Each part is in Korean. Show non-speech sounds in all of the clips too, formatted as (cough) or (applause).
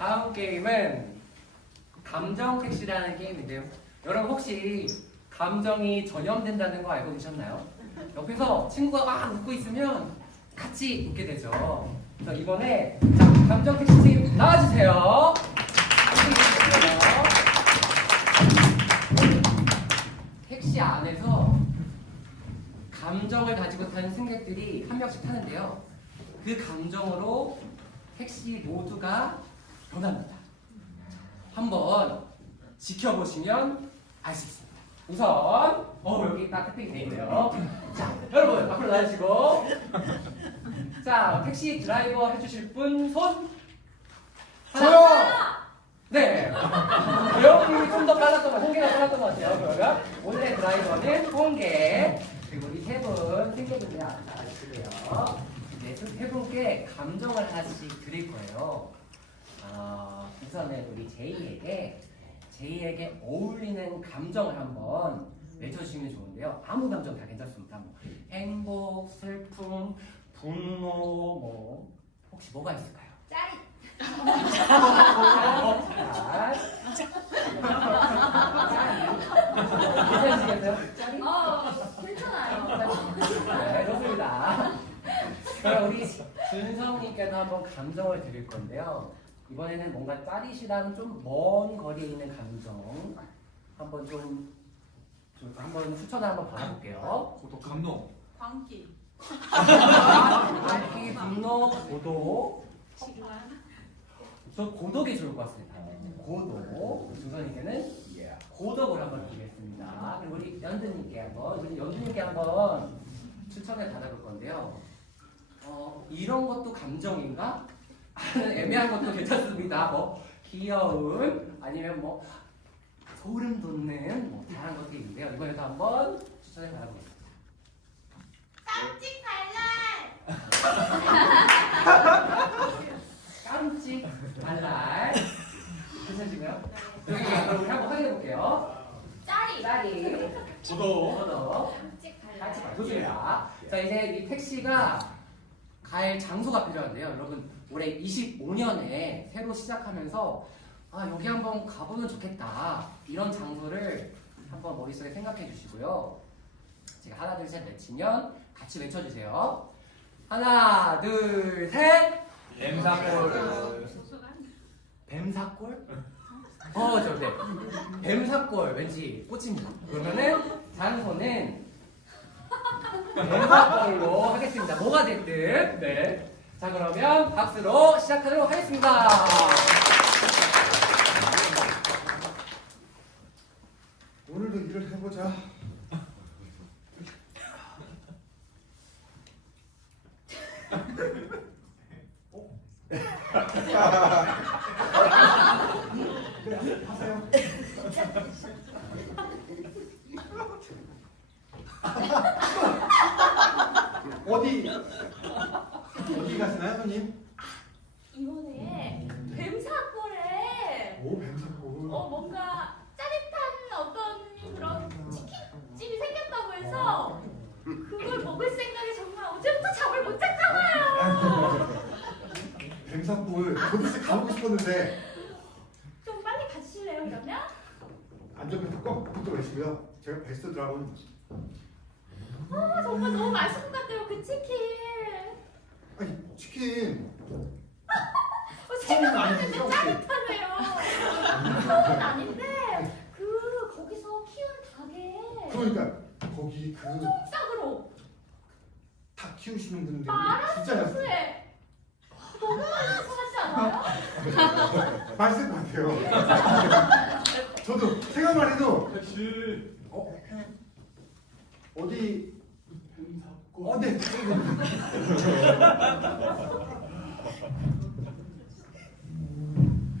다음 게임은 감정 택시라는 게임인데요. 여러분 혹시 감정이 전염된다는 거 알고 계셨나요? 옆에서 친구가 막 웃고 있으면 같이 웃게 되죠. 그래서 이번에 자, 감정 택시 팀 나와주세요. 택시 안에서 감정을 가지고 타는 승객들이 한 명씩 타는데요. 그 감정으로 택시 모두가 변합니다. 한번 지켜보시면 알 수 있습니다. 우선, 어 여기 딱 태핑이 돼 있네요. 자, 여러분 앞으로 나와주시고, 자 택시 드라이버 해주실 분 손. 하나. 네. 배영님이 좀 더 빨랐던 것, 홍계가 빨랐던 것 같아요. 그러면 오늘의 드라이버는 홍계 그리고 우리 세분 생겨분들 알아주세요. 네, 세 분께 감정을 하나씩 드릴 거예요. 아, 우선은 우리 제이에게 제이에게 어울리는 감정을 한번 외쳐주시면 좋은데요. 아무 감정 다 괜찮습니다. 뭐 행복, 슬픔, 분노, 뭐 혹시 뭐가 있을까요? 짜릿. 괜찮으시겠어요? 짜리? 어, 괜찮아요. 네, 좋습니다. 그럼 우리 준성님께도 한번 감정을 드릴 건데요. 이번에는 뭔가 짜릿이랑 좀 먼 거리에 있는 감정 한번 좀, 좀 한번 추천을 한번 받아볼게요. 고독 감동 광기. 밝기, 분노, 고독. 저 고독이 좋을 것 같습니다. 고독. 준성님께는 고독을 한번 드리겠습니다. 그리고 우리 연두님께 한번, 우리 연두님께 한번 추천을 받아볼 건데요. 어, 이런 것도 감정인가? 하는 애매한 것도 괜찮습니다. 뭐 귀여운 아니면 뭐 소름 돋는 뭐 다양한 것들이 있는데요. 이번에도 한번 추천을 받아보겠습니다. 깜찍 발랄. (laughs) 깜찍 발랄 괜찮으신가요? 여기 그럼 우리 한번 확인해 볼게요. 짜릿. 짜리 고독 저도 깜찍 발랄. 같이 봐. 좋습니다. 자 이제 이 택시가 갈 장소가 필요한데요. 여러분 올해 25년에 새로 시작하면서 아 여기 한번 가보면 좋겠다 이런 장소를 한번 머릿속에 생각해 주시고요. 제가 하나 둘 셋 외치면 같이 외쳐주세요. 하나 둘 셋. 엠사골 뱀사골? 어, 저, 네. 뱀사골 왠지 꽂힙니다. 그러면은 장소는 뱀사골로 하겠습니다. 뭐가 됐든. 네. 자, 그러면 박수로 시작하도록 하겠습니다. 오늘도 일을 해보자. 그 (laughs) 래, 하세요. 어디 어디 가시나요, 손님? 이번에 뱀사골에 오, 뱀사골. 어 뭔가 짜릿한 어떤 그런 치킨집이 생겼다고 해서 그걸 먹을 생각에 정말 어제부터 잠을 못 잤잖아요. 저도 진짜 가보고 싶었는데 좀 빨리 가주실래요 그러면? 안전벨트 꼭 붙어 계시고요. 제가 베스트 드라곤. 아 정말 너무 맛있을 것 같아요 그 치킨. 아니 치킨. 어, 처음 생각하는데 아니죠, 혹시? 짜릿하네요. 처음은 아닌데 그 거기서 키운 닭에 그러니까 거기 그 똥싹으로 닭 키우시는 분들이 진짜 맛있- 소스에 너무 맛있을 것 같지 않아요? 맛있을 것 같아요. (laughs) 저도 생각만 해도 택시 어? 어디 어, 네. (laughs)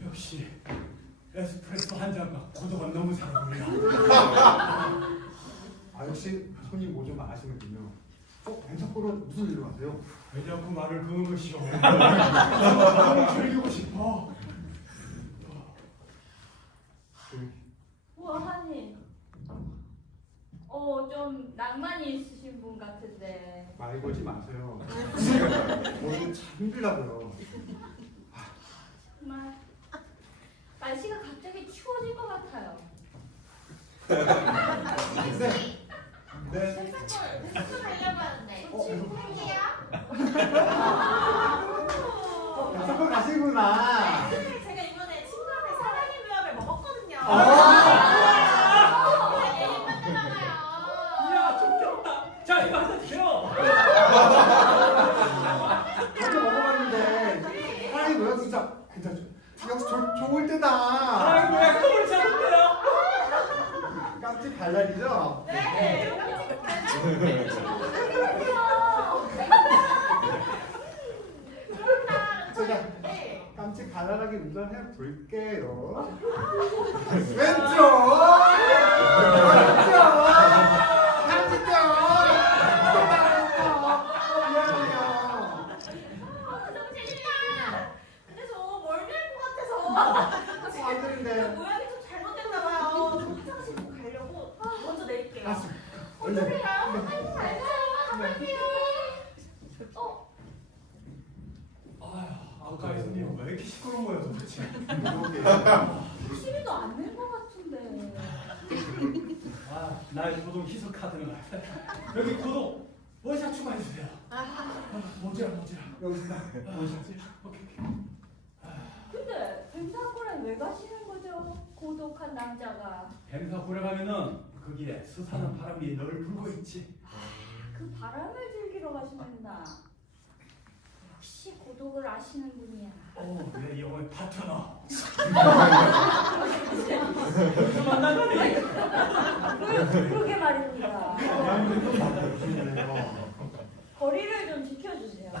역시 에스프레소 한 잔과 고독은 너무 잘 어울려 (laughs) 아 역시 손님 뭐 좀 아시는군요. 어, 뱀사골은 무슨 일로 하세요? 왜 자꾸 말을 그는 것이오 너무 즐기고 싶어 그, 우와 하니 어 좀 낭만이 있으신 분 같은데 말 걸지 마세요. (laughs) 뭐좀 참으라고요. 정말 추워질 것 같아요. 네. 네. 백사골, 백사골 가려고 하는데. 어, 지금 팬이야? 백사골 가시구나. 네, 제가 이번에 친구한테 사랑의 묘약을 먹었거든요. 아. 제가 네. 깜찍 발랄하게 운전해 볼게요. 왼쪽! 왼쪽! 깜찍죠? 미안해요. 아, 너무 재밌다. 근데 저 멀미할 것 같아서. 안 되는데. 모양이 좀 잘못됐나 봐요. 저 화장실 좀 가려고 먼저 내릴게요. 알았어. 얼른. 어떡해요? 아이고, 잘 가요. 가볼게요. 어, 아까 예수님 왜 이렇게 시끄러운 거예요 도대체? 시비도 안낼것 같은데. 아, 나의 고동 희소 카드는 여기 고동 원샷 추가해주세요. 뭐지야 뭐지야. 여기다. 원샷이? 오케이 오케이. 근데 뱀사골에 왜 가시는 거죠? 고독한 남자가. 뱀사 보러 가면은 거기에 수사는 바람이 너를 불고 있지. 그 바람을 즐기러 가시는구 고독을 아시는 분이야. 오, 내 영혼의 파트너. 만나다니. 그러게 말입니다. 거리를 좀 지켜주세요.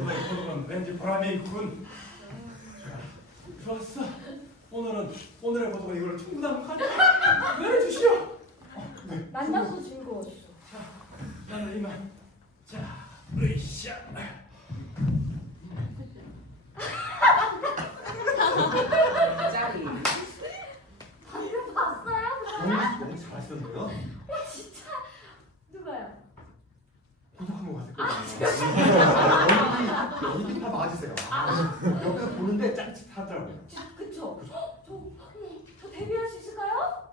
오늘 왠지 보람이 있군. 좋았어. 오늘은 오늘의 고동은 이걸 충분한 거 아니야? 왜 주시오? 만나서 즐거웠어. 나는 이만. 자, 으쌰. 짜리. 방금 봤어요? 너무, 너무 잘하시던데요? 와 진짜 누가요? 구독한 거 같았거든요. 연기, 연기 다 맞으세요. 보는데 짠짓하더라고요. 자, 그쵸? 헉, 저, 어머, 저 데뷔할 수 있을까요?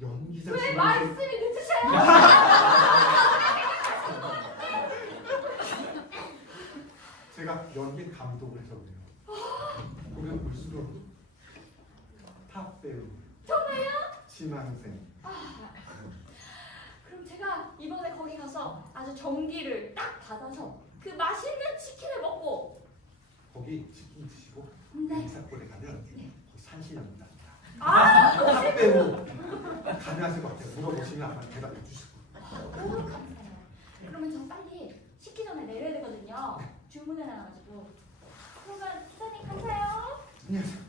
연기자 왜 말씀이 늦으세요? (laughs) 제가 연기 감독을 해서 그래요. 보면 볼수록 탑 배우 정말요? 지망생 그럼 제가 이번에 거기 가서 아주 전기를 딱 받아서 그 맛있는 치킨을 먹고 거기 치킨 드시고 네. 인사골에 가면 거기 산신령입니다. 아! 탑 배우 가능하실 것 같아요. 물어보시면 아마 대답해 주실 거예요. 너무 감사해요. 그러면 저 빨리 식기 전에 내려야 되거든요. 주문해 놔가지고. 그러면 기사님 가세요. 안녕하세요.